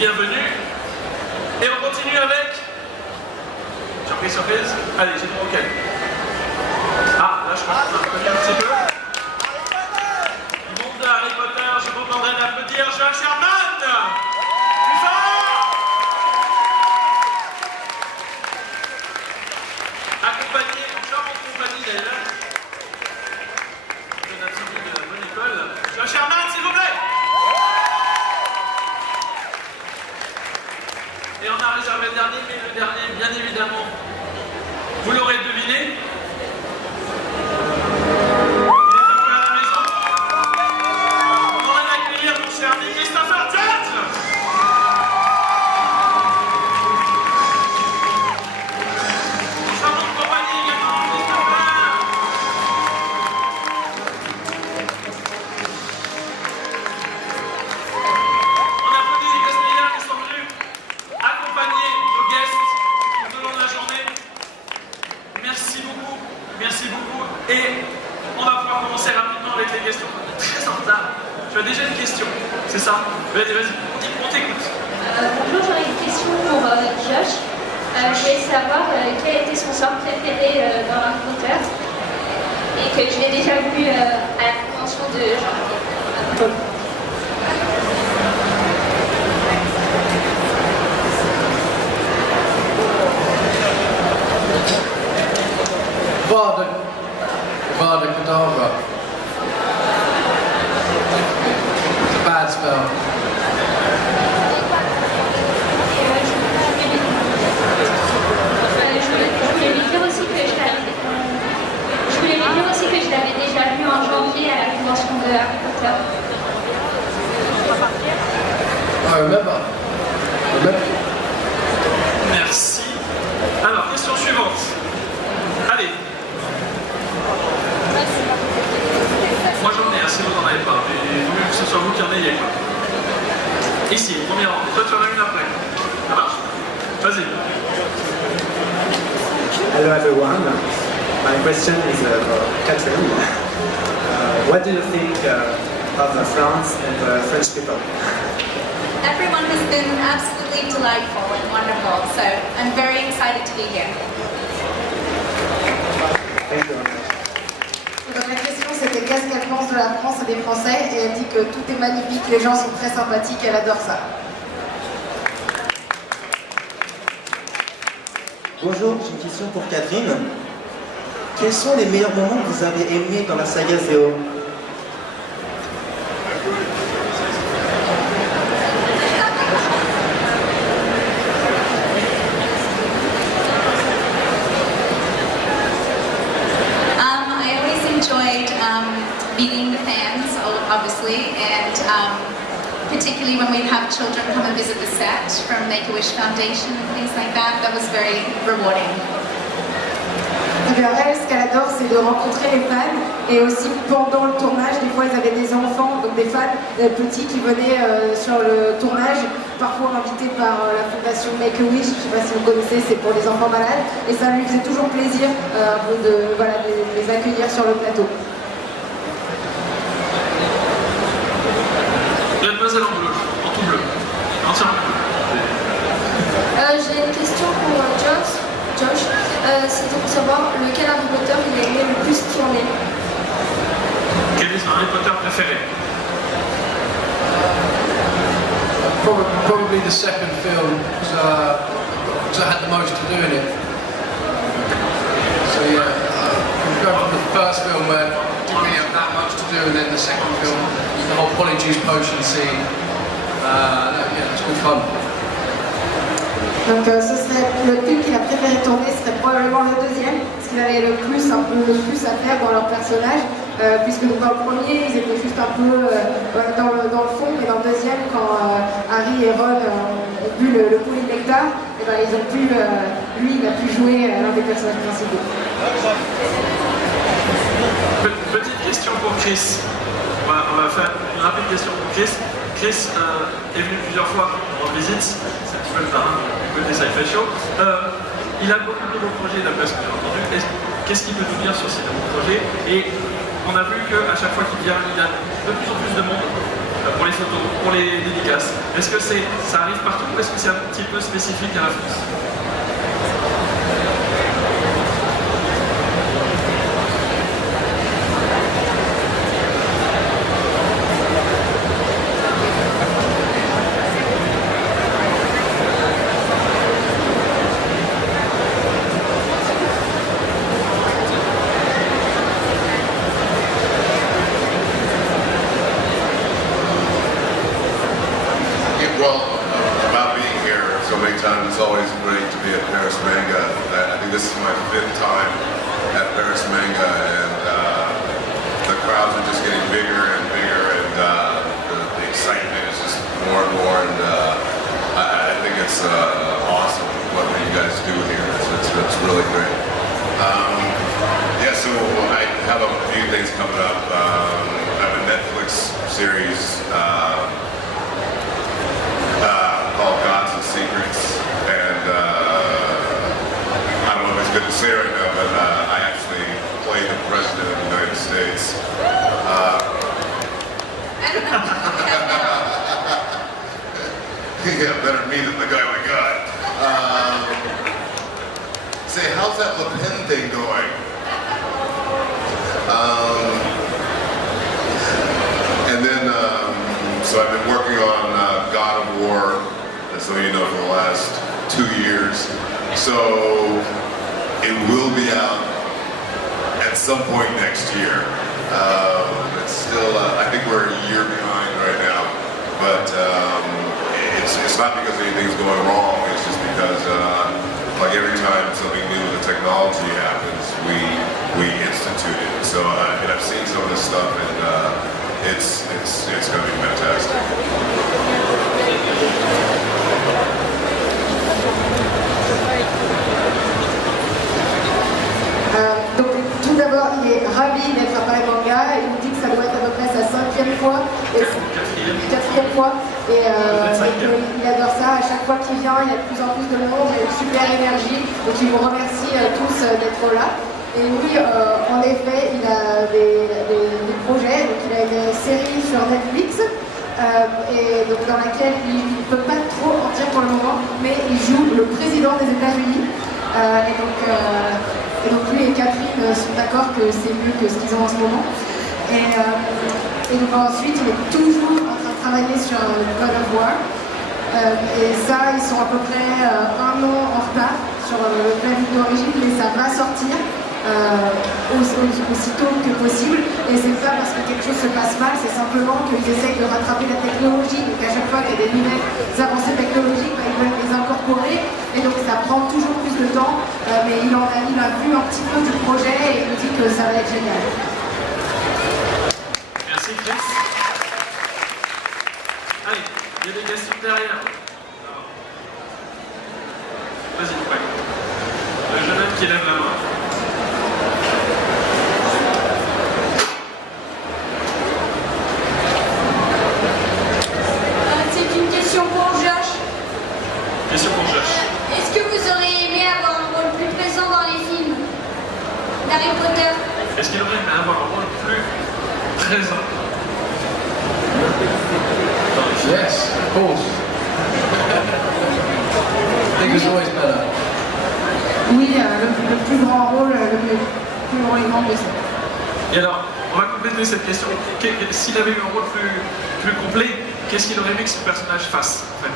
bienvenue. Et on continue avec... Surprise, surprise. Allez, j'ai trop auquel. Ah, là je crois qu'on a reconnu un petit peu. Du monde de Harry Potter, je vous demanderai d'applaudir Joel Sherman. Plus fort. Accompagné, en charmante compagnie d'elle. De notre fille de la bonne école. Joel Sherman, s'il vous plaît. Et on a réservé le dernier, mais le dernier, bien évidemment, vous l'aurez deviné. Il est un peu à la maison. On va l'accueillir, mon cher ami Christopher Judge. Mon charmant de compagnie également, Christopher. On applaudit les Castelliens qui sont venus accompagner nos guests tout au long de la journée. Merci beaucoup. Et on va pouvoir commencer rapidement avec les questions. On est très en retard. Tu as déjà une question, c'est ça? Vas-y, on t'écoute. Bonjour, j'aurais une question pour Josh. Je voulais savoir quel était son sort préféré dans Harry Potter et que je l'ai déjà vu à la convention de Jean-Pierre. Avada Kedavra. It's a bad spell. Je voulais lui dire aussi que je l'avais déjà vu en janvier à la convention de Harry Potter. I remember. Merci. Alors, question suivante. Allez. Moi j'en ai, si vous n'en avez pas, mais il vaut mieux que ce soit vous qui en ayez. Ici, premier rang. Toi tu en as une après. Ça marche. Vas-y. Hello everyone. My question is for Catherine. What do you think of France and the French people? Everyone has been absolutely delightful and wonderful, so I'm very excited to be here. Thank you. Donc la question c'était qu'est-ce qu'elle pense de la France et des Français, et elle dit que tout est magnifique, les gens sont très sympathiques, elle adore ça. Bonjour, j'ai une question pour Catherine. Quels sont les meilleurs moments que vous avez aimés dans la saga Zéo? I always enjoyed meeting the fans, obviously, and particularly when we'd have children come and visit the set from Make-A-Wish Foundation and things like that. That was very rewarding. Et bien elle, ce qu'elle adore, c'est de rencontrer les fans, et aussi pendant le tournage, des fois ils avaient des enfants, donc des fans petits qui venaient sur le tournage, parfois invités par la fondation Make-A-Wish, je ne sais pas si vous connaissez, c'est pour les enfants malades, et ça lui faisait toujours plaisir de les accueillir sur le plateau. Mademoiselle en bleu, en tout bleu. Entièrement bleu. J'ai une question pour Josh. C'était pour savoir lequel Harry Potter il a aimé le plus tourner. Quel est son Harry Potter préféré? Probably the second film, because I had the most to do in it. So yeah, I'm going from the first film where I didn't really have that much to do, and then the second film, the whole Polyjuice potion scene. Yeah, it's good fun. Donc ce serait le film qu'il a préféré tourner, serait probablement le deuxième, parce qu'il avait le plus à faire dans leur personnage, puisque dans le premier ils étaient juste un peu dans le fond, mais dans le deuxième, quand Harry et Ron ont bu le polynectar, et ben ils ont pu, lui il a pu jouer l'un des personnages principaux. Petite question pour Chris. On va faire une rapide question pour Chris. Chris est venu plusieurs fois en visite, c'est un petit peu le parrain du côté Sci-Fi Show. Il a beaucoup de nouveaux projets d'après ce que j'ai entendu. Qu'est-ce qu'il peut nous dire sur ces nouveaux projets? Et on a vu qu'à chaque fois qu'il vient, il y a de plus en plus de monde pour les photos, pour les dédicaces. Est-ce que ça arrive partout ou est-ce que c'est un petit peu spécifique à la France? Well, about being here so many times, it's always great to be at Paris Manga. I think this is my 5th time at Paris Manga, and the crowds are just getting bigger and bigger, and the excitement is just more and more, and I think it's awesome what you guys do here. It's really great. Yeah, so I have a few things coming up. I have a Netflix series called Gods and Secrets, and I don't know if it's good to say right now, but I actually played the President of the United States. Yeah, better me than the guy we got. Say, how's that Le Pen thing going? And then, so I've been working on God of War, as some of you know, for the last 2 years. So it will be out at some point next year. It's still, I think we're a year behind right now, but it's not because anything's going wrong. It's just because, like every time something new with the technology happens, we institute it. So and I've seen some of this stuff, and it's going to be fantastic. Donc tout d'abord, il est ravi d'être à Paris Manga. Il nous dit que ça doit être à peu près sa 5e fois. Et 4e fois. Et il adore ça. À chaque fois qu'il vient, il y a de plus en plus de monde. Il y a une super énergie. Donc il vous remercie tous d'être là. Et oui, en effet, il a des projets. Donc il a une série sur Netflix. Et donc dans laquelle il ne peut pas trop en dire pour le moment, mais il joue le président des États-Unis. Et donc lui et Catherine sont d'accord que c'est mieux que ce qu'ils ont en ce moment. Et donc ensuite, il est toujours en train de travailler sur God of War. Et ça, ils sont à peu près 1 an en retard sur le planning d'origine, mais ça va sortir aussitôt que possible. Et c'est pas parce que quelque chose se passe mal, c'est simplement qu'ils essayent de rattraper la technologie. Donc à chaque fois qu'il y a des nouvelles avancées technologiques, ils veulent les incorporer. Et donc ça prend toujours plus de temps. Mais il a vu un petit peu du projet et il nous dit que ça va être génial. Merci Chris. Allez, il y a des questions derrière. Vas-y, ouais. Le jeune homme qui lève la main. C'est une question pour Josh. Question pour Josh. Est-ce que vous auriez aimé avoir un rôle plus présent dans les films d'Harry Potter? Est-ce qu'il aurait aimé avoir un rôle plus présent? Yes, of course. I think it's always better. Oui, le plus grand rôle, le plus grand et grand possible. Et alors, on va compléter cette question. S'il avait eu un rôle plus complet, qu'est-ce qu'il aurait aimé que son personnage fasse, en fait?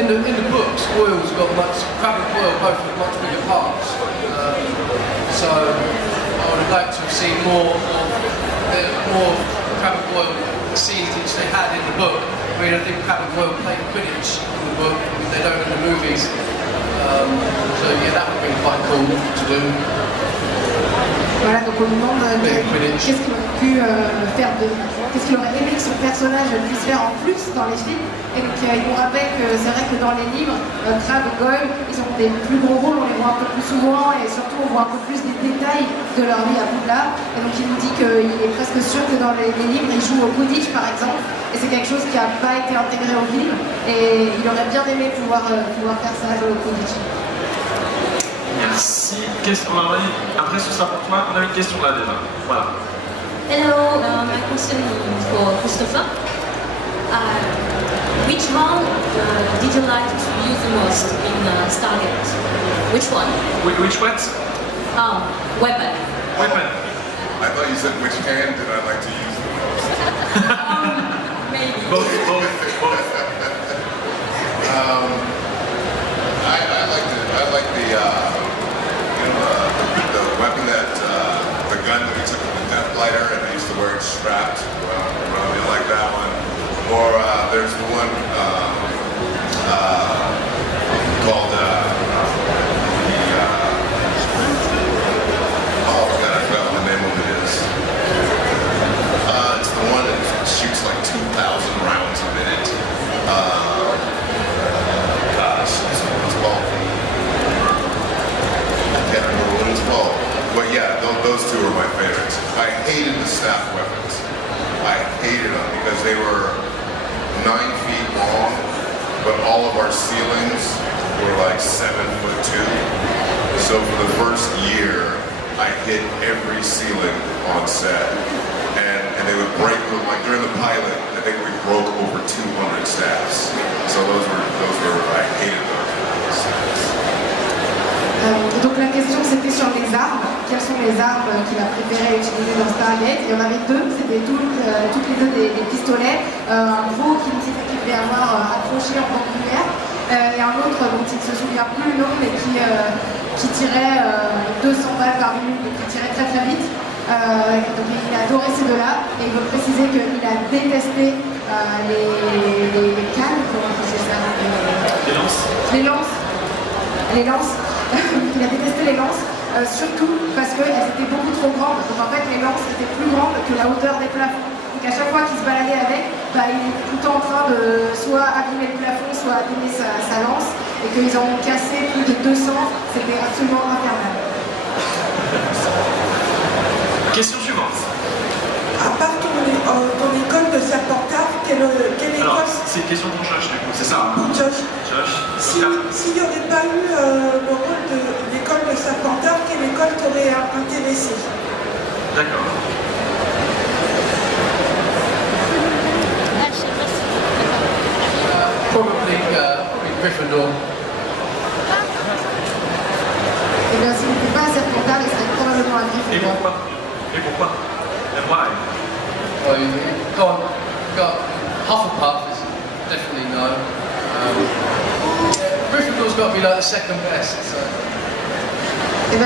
In the books, Boyle's got Crabbe and Boyle both have much bigger parts. So I would have liked to have seen more Crabbe and Boyle scenes which they had in the book. I mean, I think Crabbe and Boyle played Quidditch in the book, they don't in the movies. So yeah, that would have been quite cool to do. Voilà, donc on nous demande qu'est-ce qu'il aurait pu faire qu'est-ce qu'il aurait aimé que son personnage puisse faire en plus dans les films. Et donc il nous rappelle que c'est vrai que dans les livres, Crabbe et Goyle, ils ont des plus gros rôles, on les voit un peu plus souvent et surtout on voit un peu plus des détails de leur vie à Poudlard. Et donc il nous dit qu'il est presque sûr que dans les livres, il joue au Quidditch par exemple. Et c'est quelque chose qui n'a pas été intégré au film. Et il aurait bien aimé pouvoir faire ça, jouer au Quidditch. question. Alors, après, ce sera pour toi. On a une question là déjà. Voilà. Hello, my question is for Christopher. Which one did you like to use the most in Stargate? Which one? Which what? Weapon. Weapon. I thought you said which hand did I like to use the most? Maybe. Both. I like the weapon that the gun that we took from the Death Lighter, and I used to wear it strapped. Well, I really like that one. Or there's the one called oh god, I forgot what the name of it is. It's the one that shoots like 2,000 rounds a minute. Gosh, that's what it's called. I can't remember what it's called. But yeah, those two are my favorites. I hated the staff weapons. I hated them because they were 9 feet long, but all of our ceilings were like 7'2". So for the first year, I hit every ceiling on set. And they would break, like during the pilot, I think we broke over 200 staffs. So those were I hated those staffs. Donc la question c'était sur les armes. Quelles sont les armes qu'il a préféré utiliser dans Stargate? Il y en avait deux, c'était toutes les deux des pistolets. Un gros qui me disait qu'il devait avoir accroché en bande lumière. Et un autre dont il ne se souvient plus le nom, mais qui tirait 200 balles par minute, donc qui tirait très très vite. Donc il a adoré ces deux-là. Et il veut préciser qu'il a détesté les cannes, comment on dit ça? Les lances. Il a détesté les lances, surtout parce qu'elles étaient beaucoup trop grandes. Donc en fait, les lances étaient plus grandes que la hauteur des plafonds. Donc à chaque fois qu'il se baladait avec, il était tout le temps en train de soit abîmer le plafond, soit abîmer sa lance. Et qu'ils en ont cassé plus de 200. C'était absolument infernal. Question suivante. À part ton école de Serpentard, quelle Alors, école? c'est une question pour Josh, du coup, c'est ça? Pour Josh. Josh. S'il n'y aurait pas eu le rôle de l'école de Serpentard, quelle école t'aurait intéressé? D'accord. Probably Gryffindor. Et bien s'il n'était pas à Serpentard, il serait probablement à Gryffondor. Et pourquoi? And why? Well, you've got Hufflepuff is definitely no. Gryffindor's got to be like the second best. So. Et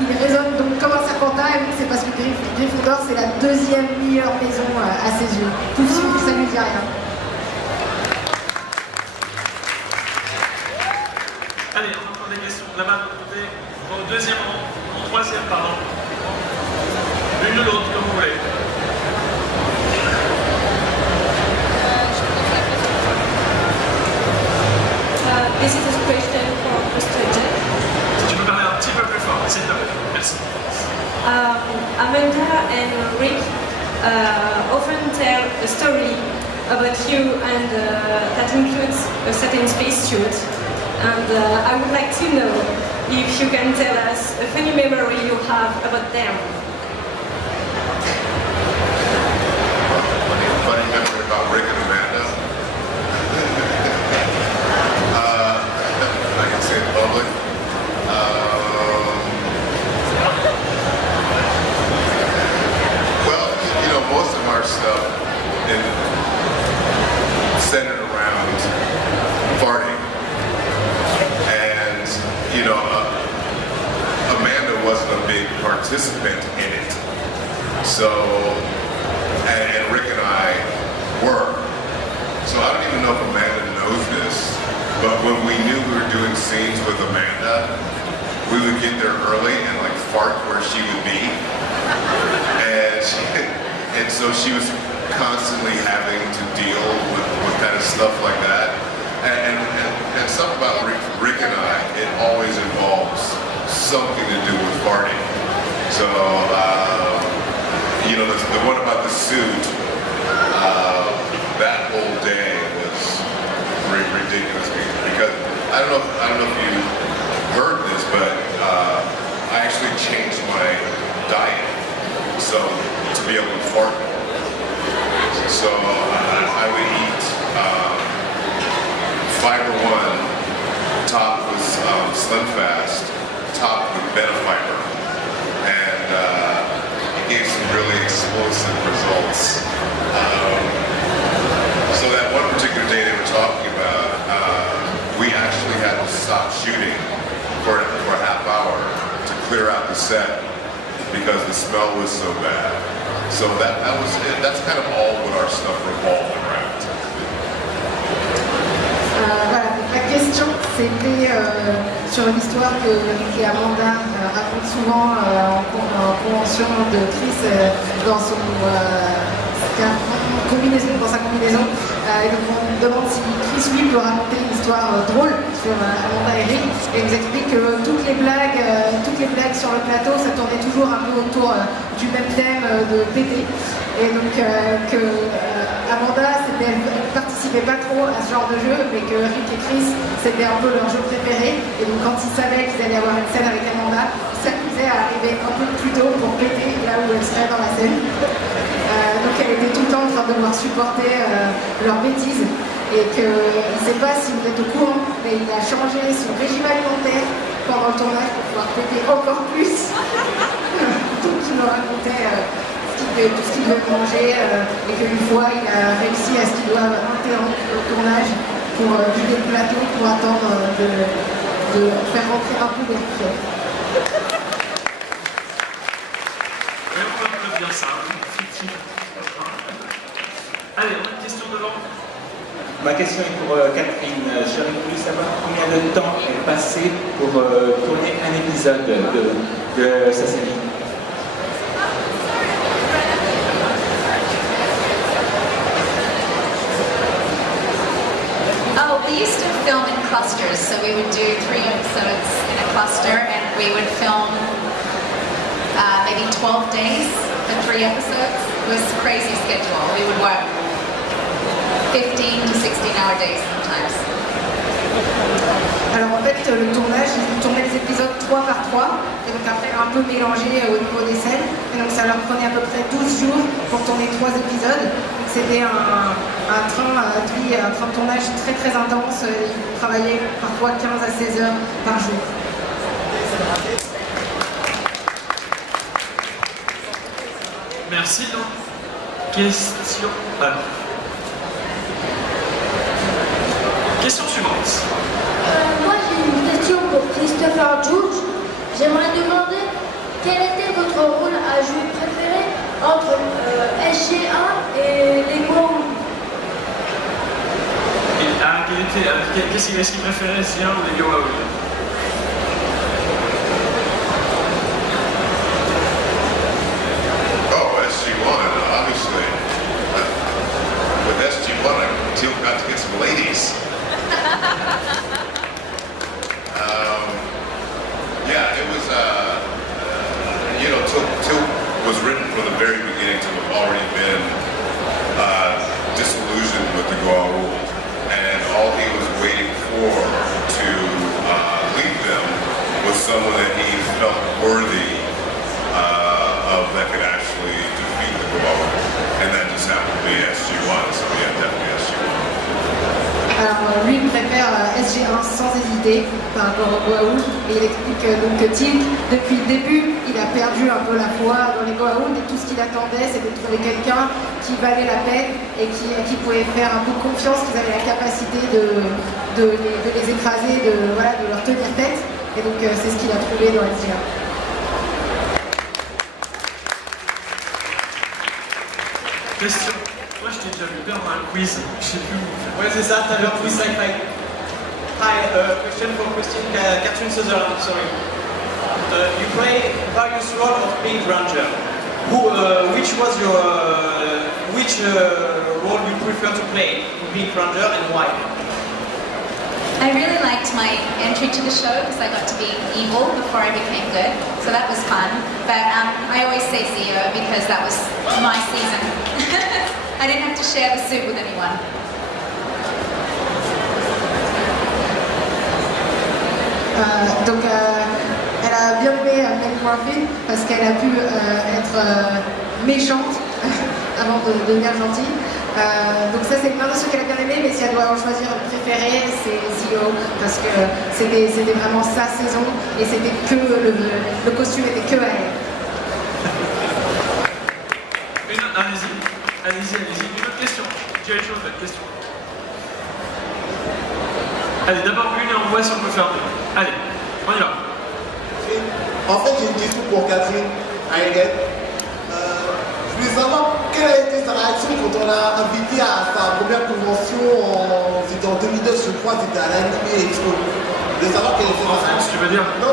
il raisonne donc comme un Serpentard, et donc c'est parce que Gryffondor c'est la deuxième meilleure maison à ses yeux. Tout de suite, ça ne lui dit rien. Allez, on va prendre des questions. Là-bas, pour le deuxième rang, au troisième, pardon. L'une de l'autre, comme vous voulez. This is a question for Mr. Jack. Si tu peux parler un petit peu plus fort, s'il te plaît. Merci. Amanda and Rick often tell a story about you, and that includes a certain spacesuit. And I would like to know if you can tell us a funny memory you have about them. Funny memory about Rick and Amanda. I can say it in public. Well, most of our stuff is centered around farting. And, Amanda wasn't a big participant in it. So, and Rick and I were. So I don't even know if Amanda knows this, but when we knew we were doing scenes with Amanda, we would get there early and like fart where she would be. And so she was constantly having to deal with kind of stuff like that. And something about Rick and I, it always involves something to do with farting. So, the one about the suit, that whole day was ridiculous because I don't know if you heard this, but I Benefiber. And it gave some really explosive results. So that one particular day they were talking about, we actually had to stop shooting for a half hour to clear out the set because the smell was so bad. So that's kind of all what our stuff revolved around. Voilà, la question c'était sur une histoire que Rick et Amanda racontent souvent en convention de Chris dans son dans sa combinaison. Et donc on me demande si Chris lui peut raconter une histoire drôle sur Amanda et Rick. Et il nous explique que toutes les blagues sur le plateau, ça tournait toujours un peu autour du même thème de pété. Et donc que Amanda, elle participait pas trop à ce genre de jeu, mais que Rick et Chris, c'était un peu leur jeu préféré. Et donc quand ils savaient qu'ils allaient avoir une scène avec Amanda, ils s'amusaient à arriver un peu plus tôt pour péter là où elle serait dans la scène. Donc elle était tout le temps en train de devoir supporter leurs bêtises. Et que, je ne sais pas si vous êtes au courant, mais il a changé son régime alimentaire pendant le tournage pour pouvoir péter encore plus. Donc il nous racontait tout ce qu'il devait manger et qu'une fois il a réussi à ce qu'il doit interrompre le tournage pour vider le plateau pour attendre de faire rentrer un peu d'air frais. Bien ça, effectivement. Allez, on a une question devant. Ma question est pour Catherine. J'aurais voulu savoir combien de temps est passé pour tourner un épisode de sa série. Oh, we used to film in clusters, so we would do 3 episodes in a cluster, and we would film maybe 12 days for 3 episodes. It was a crazy schedule. We would work 15 to 16-hour days sometimes. Alors en fait, le tournage, ils tournaient les épisodes 3 par 3, et donc après un peu mélangé au niveau des scènes, et donc ça leur prenait à peu près 12 jours pour tourner 3 épisodes. Donc c'était un train de tournage très très intense, ils travaillaient parfois 15 à 16 heures par jour. Merci. Donc, question. Question suivante. Moi j'ai une question pour Christopher George. J'aimerais demander quel était votre rôle à jouer préféré entre SG1 et les Goa'uld. Qu'est-ce qu'il préférait, SG1 ou les Goa'uld? Obviously, with SG1, I still got to get some ladies. Yeah, it was, Teal'c was written from the very beginning to have already been disillusioned with the Goa'uld, and all he was waiting for to lead them was someone that he felt worthy of that could actually defeat the Goa'uld, and that just happened to be SG1, so yeah, definitely SG1. Alors lui il préfère SG1 sans hésiter par rapport aux Goa'uld, et il explique donc que Teal'c, depuis le début, il a perdu un peu la foi dans les Goa'uld, et tout ce qu'il attendait c'était de trouver quelqu'un qui valait la peine et qui pouvait faire un peu confiance, qu'ils avaient la capacité de les écraser, de leur tenir tête, et donc c'est ce qu'il a trouvé dans SG1. Question. Moi, je t'ai déjà vu faire un quiz. Je sais plus où. Ouais, c'est ça, t'as leur quiz sci-fi. Hi, question for Christine Catherine Sutherland, sorry. You play various roles of Pink Ranger. Which was which role you prefer to play in Pink Ranger and why? I really liked my entry to the show because I got to be evil before I became good, so that was fun. But I always say Zeo because that was my season. I didn't have to share the suit with anyone. Donc elle a bien aimé Meg Murphy parce qu'elle a pu être méchante avant de devenir gentille. Donc ça c'est l'un de ceux qu'elle a bien aimé, mais si elle doit en choisir un préféré, c'est Zio, parce que c'était vraiment sa saison et c'était que le costume était que à elle. Allez-y. Une autre question. Tu as une chose, une question. Allez, d'abord une et on voit si on peut faire deux. Allez, on y va. En fait, j'ai une question pour Catherine Heidel. Je voulais savoir quelle a été sa réaction quand on l'a invitée à sa première convention c'était en 2009, je crois, c'était à l'Anime Expo. Je voulais savoir quelle était sa réaction. En France, tu veux dire? Non,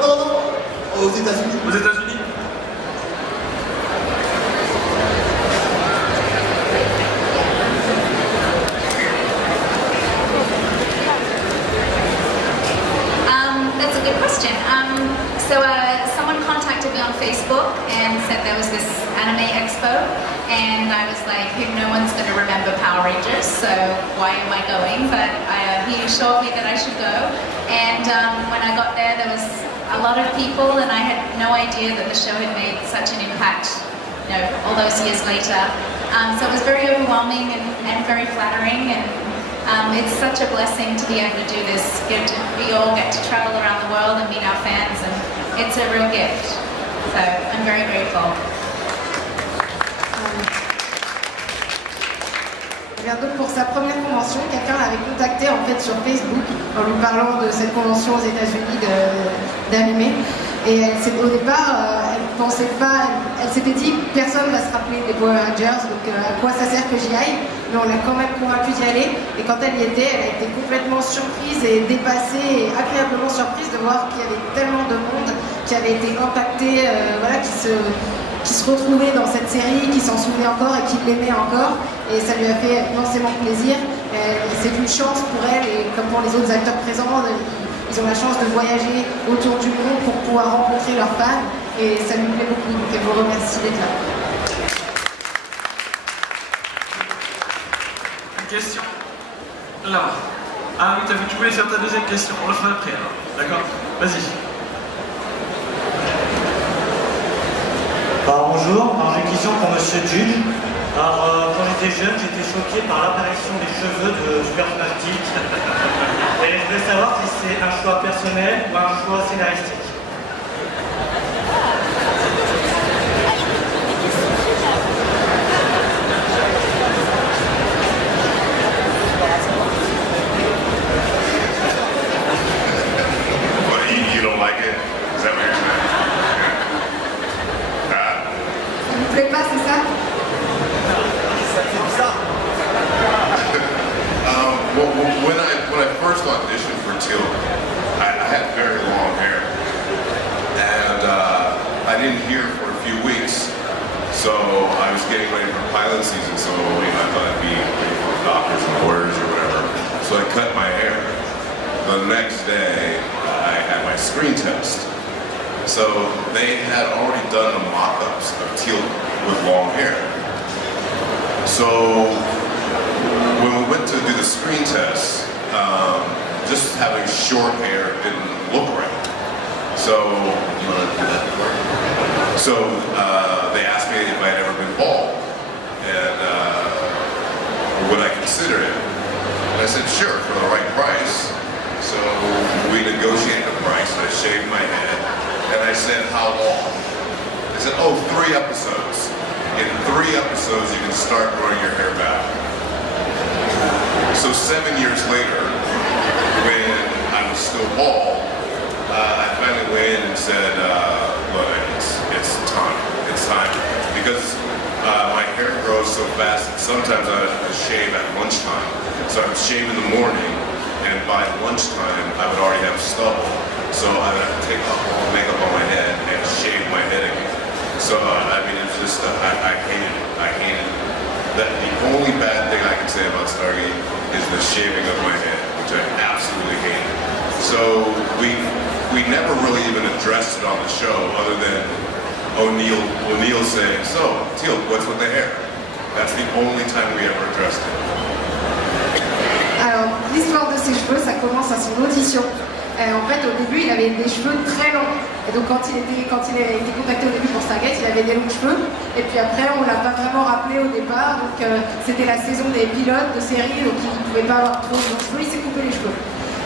aux États-Unis. Aux États-Unis? That's a good question. Someone contacted me on Facebook and said there was this anime expo, and I was like, no one's going to remember Power Rangers, so why am I going? But he assured me that I should go, and when I got there was a lot of people, and I had no idea that the show had made such an impact, all those years later. So it was very overwhelming and very flattering, and it's such a blessing to be able to do this. We all get to travel around the world and meet our fans, and it's a real gift. So I'm very grateful. Donc pour sa première convention, quelqu'un l'avait contacté en fait sur Facebook en lui parlant de cette convention aux États-Unis d'animé. Et au départ, elle pensait pas, elle s'était dit personne va se rappeler des Power Rangers, donc à quoi ça sert que j'y aille? Mais on l'a quand même convaincue d'y aller. Et quand elle y était, elle a été complètement surprise et dépassée et agréablement surprise de voir qu'il y avait tellement de monde qui avait été impacté, qui se retrouvait dans cette série, qui s'en souvenait encore et qui l'aimait encore. Et ça lui a fait immensément plaisir. C'est une chance pour elle et comme pour les autres acteurs présents, ils ont la chance de voyager autour du monde pour pouvoir rencontrer leurs fans. Et ça lui plaît beaucoup. Donc elle vous remercie d'être là. Une question là. Ah oui, t'as vu, tu voulais faire ta deuxième question. On le fera après, hein. D'accord? Vas-y. Bonjour, j'ai une question pour Monsieur Jude. Alors, quand j'étais jeune, j'étais choqué par l'apparition des cheveux du personnage Tilt. Et je voulais savoir si c'est un choix personnel ou un choix scénaristique. You don't like it? Is that what you're saying? Ça vous plaît pas, c'est ça? When I first auditioned for Teal, I had very long hair, and I didn't hear for a few weeks. So I was getting ready for pilot season, so I thought I'd be doctors and lawyers or whatever. So I cut my hair. The next day, I had my screen test. So they had already done the mock-ups of Teal with long hair. So when we went to do the screen test, just having short hair didn't look right. So they asked me if I'd ever been bald, and would I consider it? And I said, sure, for the right price. So we negotiated the price, and I shaved my head, and I said, how long? They said, 3 episodes. In 3 episodes, you can start growing your hair back. So 7 years later, when I was still bald, I finally went in and said, look, it's time. It's time. Because my hair grows so fast that sometimes I shave at lunchtime. So I would shave in the morning, and by lunchtime, I would already have stubble. So I would have to take off all the makeup on my head and shave my head again. So, it's just, I hated it. I hated it. The only bad thing I can say about Stargate is the shaving of my head, which I absolutely hated. So, we never really even addressed it on the show, other than O'Neill saying, so, Teal, what's with the hair? That's the only time we ever addressed it. Alors, l'histoire de ses cheveux, ça commence à son audition. Et en fait, au début, il avait des cheveux très longs. Et donc, quand il a été contacté au début pour Stargate, il avait des longs cheveux. Et puis après, on l'a pas vraiment rappelé au départ. Donc, c'était la saison des pilotes de série, donc il ne pouvait pas avoir trop de longs cheveux. Il s'est coupé les cheveux.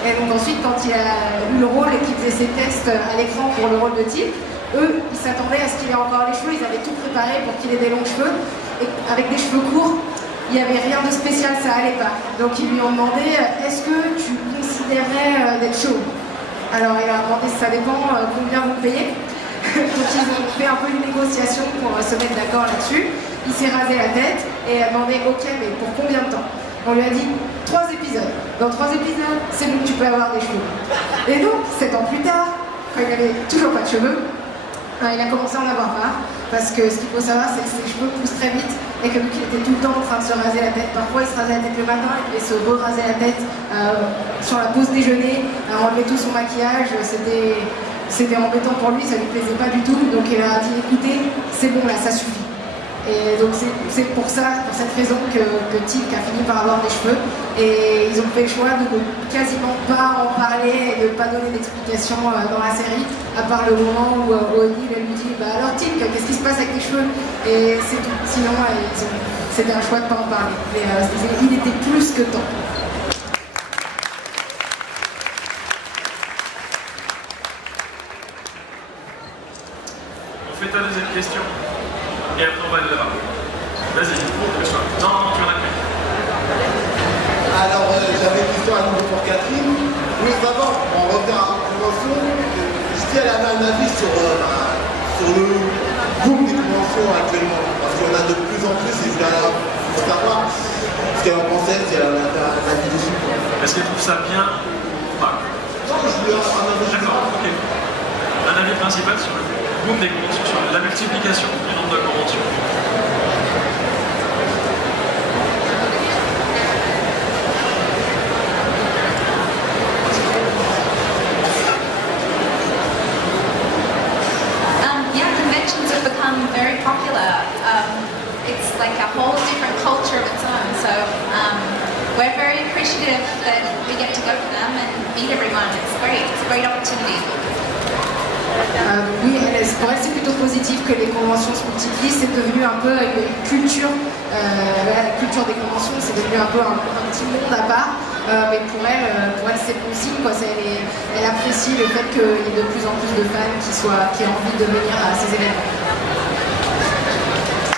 Et donc ensuite, quand il a eu le rôle et qu'il faisait ses tests à l'écran pour le rôle de Teal'c, eux, ils s'attendaient à ce qu'il ait encore les cheveux. Ils avaient tout préparé pour qu'il ait des longs cheveux. Et avec des cheveux courts, il n'y avait rien de spécial, ça allait pas. Donc ils lui ont demandé, est-ce que tu considérais d'être chauve? Alors il a demandé, ça dépend combien vous payez. Donc ils ont fait un peu une négociation pour se mettre d'accord là-dessus. Il s'est rasé la tête et a demandé, ok, mais pour combien de temps? On lui a dit 3 épisodes. Dans 3 épisodes, c'est bon, tu peux avoir des cheveux. Et donc, 7 ans plus tard, quand il n'avait toujours pas de cheveux, il a commencé à en avoir marre. Parce que ce qu'il faut savoir, c'est que ses cheveux poussent très vite et que vu qu'il était tout le temps en train de se raser la tête, parfois il se rasait la tête le matin et puis il se re-rasait la tête sur la pause déjeuner, enlever tout son maquillage. C'était embêtant pour lui, ça lui plaisait pas du tout. Donc il a dit, écoutez, c'est bon là, ça suffit. Et donc c'est pour ça, pour cette raison que Teal'c a fini par avoir des cheveux. Et ils ont fait le choix de ne quasiment pas en parler et de ne pas donner d'explication dans la série, à part le moment où O'Neill lui dit, bah alors Teal'c, qu'est-ce qui se passe avec tes cheveux? Et c'est tout. Sinon, c'était un choix de ne pas en parler. Mais il était plus que temps. On fait ta deuxième question. Et après, on va aller là-bas. Vas-y, non, tu en as qu'une. Alors, j'avais une question à nouveau pour Catherine. Je voulais savoir, en revient à la convention, si elle avait un avis sur le boom des conventions actuellement. Parce qu'il y en a de plus en plus et je voulais savoir ce qu'elle en pensait, si elle avait un avis dessus. Est-ce qu'elle trouve ça bien ou pas? Non, je voulais avoir un avis. D'accord, ok. Un avis principal sur le boom des conventions, sur la multiplication du nombre de conventions. Yeah, conventions have become very popular. It's like a whole different culture of its own. So we're very appreciative that we get to go to them and meet everyone. It's great. It's a great opportunity. Oui, pour elle c'est plutôt positif que les conventions se multiplient, c'est devenu un peu une culture, la culture des conventions, c'est devenu un peu un petit monde à part, mais pour elle c'est bon signe, quoi. Elle apprécie le fait qu'il y ait de plus en plus de fans qui aient envie de venir à ces événements.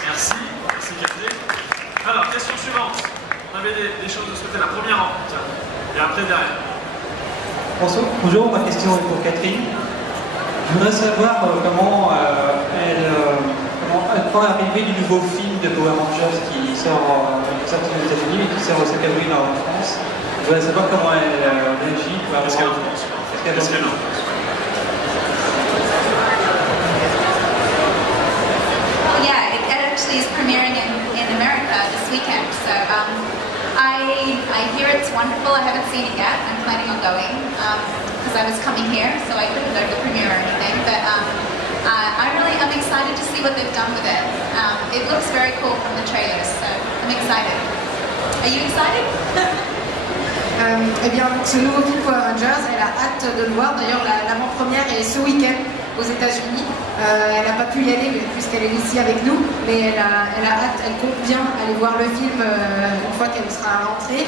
Merci Catherine. Alors, question suivante. On avait des choses de souhaiter. La première en tiens. Et après derrière. Bonjour, ma question est pour Catherine. Je voudrais savoir comment est arrivé du nouveau film de Power Rangers qui sort aux États-Unis et qui sort au 7 avril en France. Je voudrais savoir comment elle réagit. Est-ce qu'elle en pense? Yeah, it actually is premiering in America this weekend. So I hear it's wonderful. I haven't seen it yet. I'm planning on going because I was coming here, so I couldn't go to the premiere or anything. But I'm excited to see what they've done with it. It looks very cool from the trailers, so I'm excited. Are you excited? Eh bien, ce nouveau film Power Rangers, elle a hâte de le voir. D'ailleurs, l'avant-première est ce week-end aux États-Unis. Elle n'a pas pu y aller puisqu'elle est ici avec nous, mais elle a hâte, elle compte bien aller voir le film une fois qu'elle sera rentrée.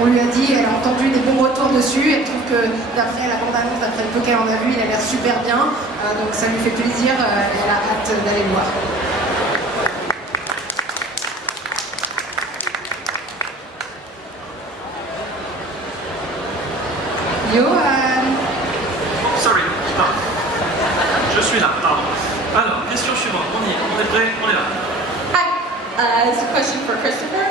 On lui a dit, elle a entendu des bons retours dessus. Elle trouve que d'après la bande-annonce, d'après le peu qu'elle en a vu, il a l'air super bien. Donc ça lui fait plaisir. Elle a hâte d'aller le voir. Sorry, stop. Je suis là, pardon. Alors, question suivante. On y est, on est prêt, on est là. Hi, it's a question for Christopher.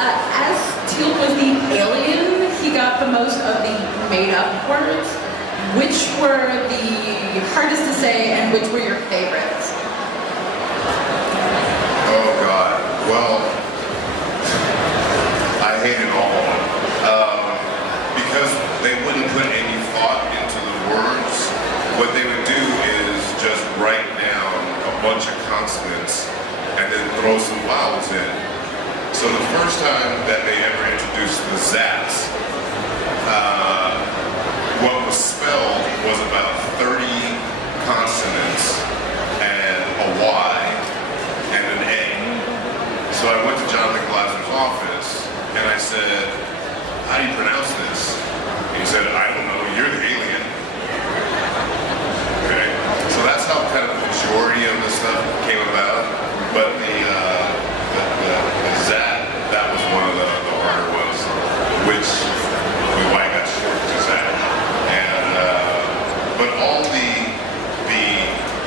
As Teal'c was the alien, he got the most of the made-up words. Which were the hardest to say and which were your favorites? Oh God. Well, I hated all of them because they wouldn't put any thought into the words. What they would do is just write down a bunch of consonants and then throw some vowels in. So the first time that they ever introduced the Zats,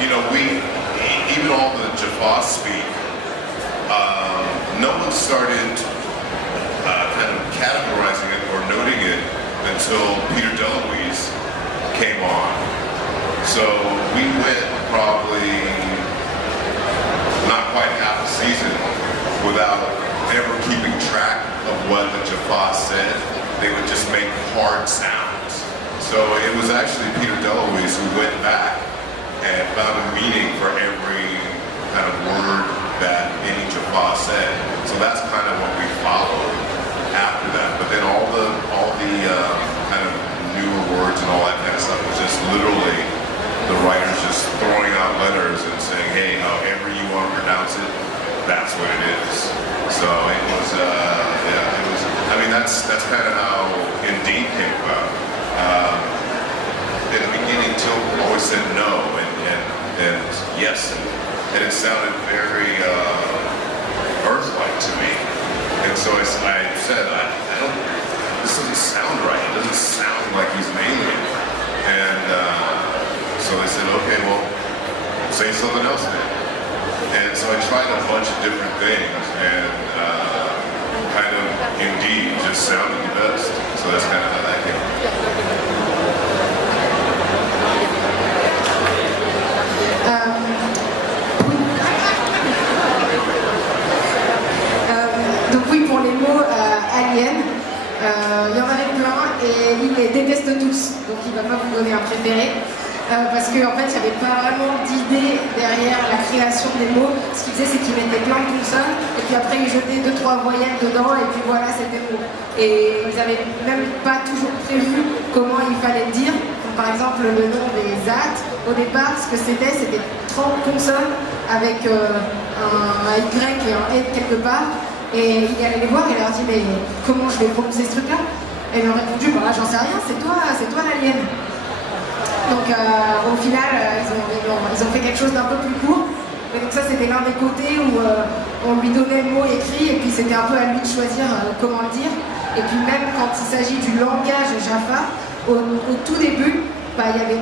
even all the Jaffa speak, no one started kind of categorizing it or noting it until Peter DeLuise came on. So we went probably not quite half a season without ever keeping track of what the Jaffa said. They would just make hard sounds. So it was actually Peter DeLuise who went back and found a meaning for every kind of word that any Jaffa said. So that's kind of what we followed after that. But then all the kind of newer words and all that kind of stuff was just literally the writers just throwing out letters and saying, hey, however you want to pronounce it, that's what it is. So it was, that's kind of how Indeed came about. In the beginning, Till always said no and yes, and it sounded very Earth-like to me. And so I said, this doesn't sound right. It doesn't sound like he's an alien. And so they said, okay, well, say something else then. And so I tried a bunch of different things, and kind of Indeed just sounded the best. So that's kind of how that came. Donc oui, pour les mots alien, il y en avait plein et il les déteste tous, donc il ne va pas vous donner un préféré. Parce qu'en fait, il n'y avait pas vraiment d'idée derrière la création des mots. Ce qu'il faisait, c'est qu'il mettait plein de consonnes, et puis après, il jetait 2-3 voyelles dedans, et puis voilà, c'était mots. Et ils n'avaient même pas toujours prévu comment il fallait le dire. Donc, par exemple, le nom des ZAT, au départ, ce que c'était 30 consonnes avec un Y et un E quelque part. Et il allait les voir et leur dit, mais comment je vais prononcer ce truc-là? Et ils lui ont répondu, bah j'en sais rien, c'est toi l'alien. Donc au final, ils ont fait quelque chose d'un peu plus court. Et donc ça, c'était l'un des côtés où on lui donnait le mot écrit et puis c'était un peu à lui de choisir comment le dire. Et puis même quand il s'agit du langage Jaffa, au tout début, il n'y avait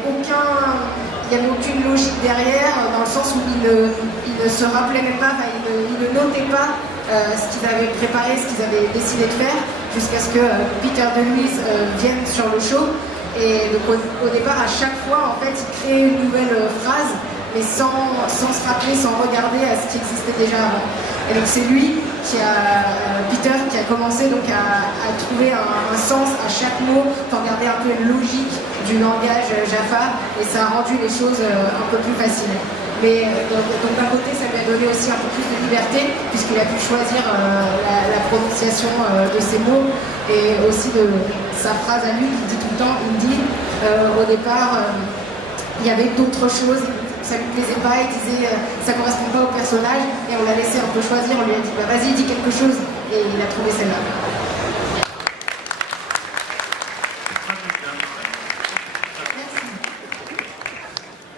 aucune logique derrière, dans le sens où il ne se rappelait même pas, il ne notait pas ce qu'ils avaient préparé, ce qu'ils avaient décidé de faire, jusqu'à ce que Peter DeLuise vienne sur le show. Et donc au départ, à chaque fois, en fait, il créait une nouvelle phrase, mais sans se rappeler, sans regarder à ce qui existait déjà avant. Et donc c'est lui, Peter, qui a commencé donc à trouver un sens à chaque mot, pour garder un peu une logique du langage Jaffa, et ça a rendu les choses un peu plus faciles. Mais donc d'un côté, ça lui a donné aussi un peu plus de liberté, puisqu'il a pu choisir la prononciation de ses mots, et aussi de sa phrase à lui, qui dit tout le temps, il dit, au départ, il y avait d'autres choses, ça lui plaisait pas, il disait, ça correspond pas au personnage, et on l'a laissé un peu choisir, on lui a dit, bah, vas-y, dis quelque chose, et il a trouvé celle-là.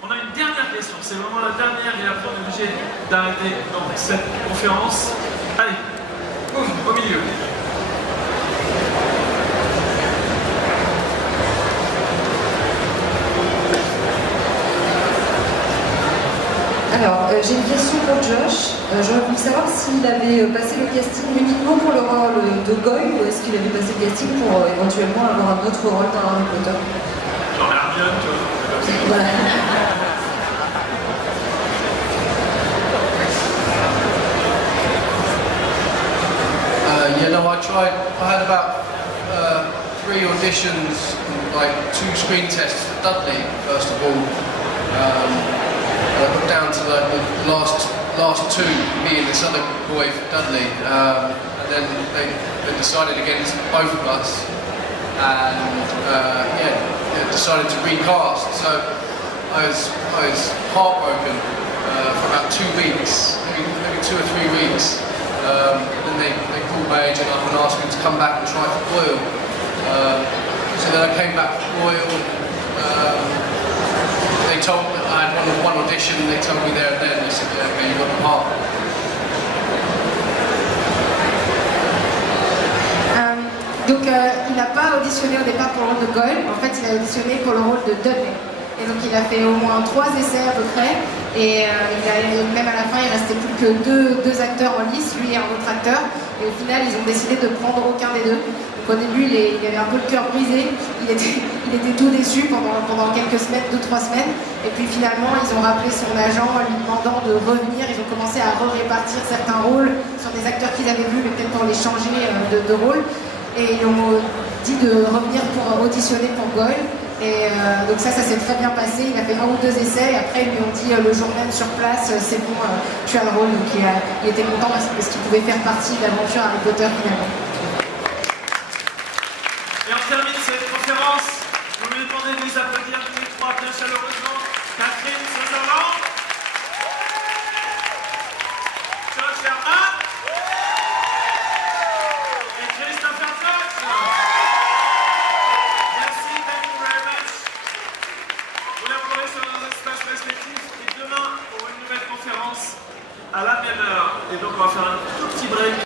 On a une dernière question, c'est vraiment la dernière, et après on est obligé d'arrêter donc cette conférence. Allez, boum, au milieu. Alors, j'ai une question pour Josh. J'aurais voulu savoir s'il avait passé le casting uniquement pour le rôle de Goyle, ou est-ce qu'il avait passé le casting pour éventuellement avoir un autre rôle dans Harry Potter. Genre Hermione, tu vois. Voilà. I had about 3 auditions, like 2 screen tests for Dudley, first of all. I got down to the last 2, me and this other boy for Dudley, and then they decided against both of us, and they decided to recast. So I was heartbroken for about 2 weeks, maybe 2 or 3 weeks. Then they called my agent up and asked me to come back and try for Boyle. So then I came back for Boyle. They told me I had one audition, and they told me there and then, they said, yeah, okay, you got the part. Donc il n'a pas auditionné au départ pour le rôle de Goyle, en fait il a auditionné pour le rôle de Dudley. Et donc il a fait au moins 3 essais à peu près, Et même à la fin, il restait plus que deux acteurs en lice, lui et un autre acteur. Et au final, ils ont décidé de prendre aucun des deux. Donc au début, il avait un peu le cœur brisé. Il était tout déçu pendant quelques semaines, 2-3 semaines. Et puis finalement, ils ont rappelé son agent en lui demandant de revenir. Ils ont commencé à répartir certains rôles sur des acteurs qu'ils avaient vus, mais peut-être pour les changer de rôle. Et ils ont dit de revenir pour auditionner pour Goyle. Et donc ça s'est très bien passé. Il a fait 1 ou 2 essais. Et après, ils lui ont dit le jour même sur place, c'est bon, tu as le rôle. Donc il était content parce qu'il pouvait faire partie de l'aventure Harry Potter finalement. Et on termine cette conférence. Je vais vous demander de les applaudir tous les trois bien chaleureusement. Catherine Sutherland, John Sherman et Christopher Fox. Merci, thank you very much. Vous les retrouvez sur nos espaces respectifs et demain pour une nouvelle conférence à la même heure. Et donc on va faire un tout petit break.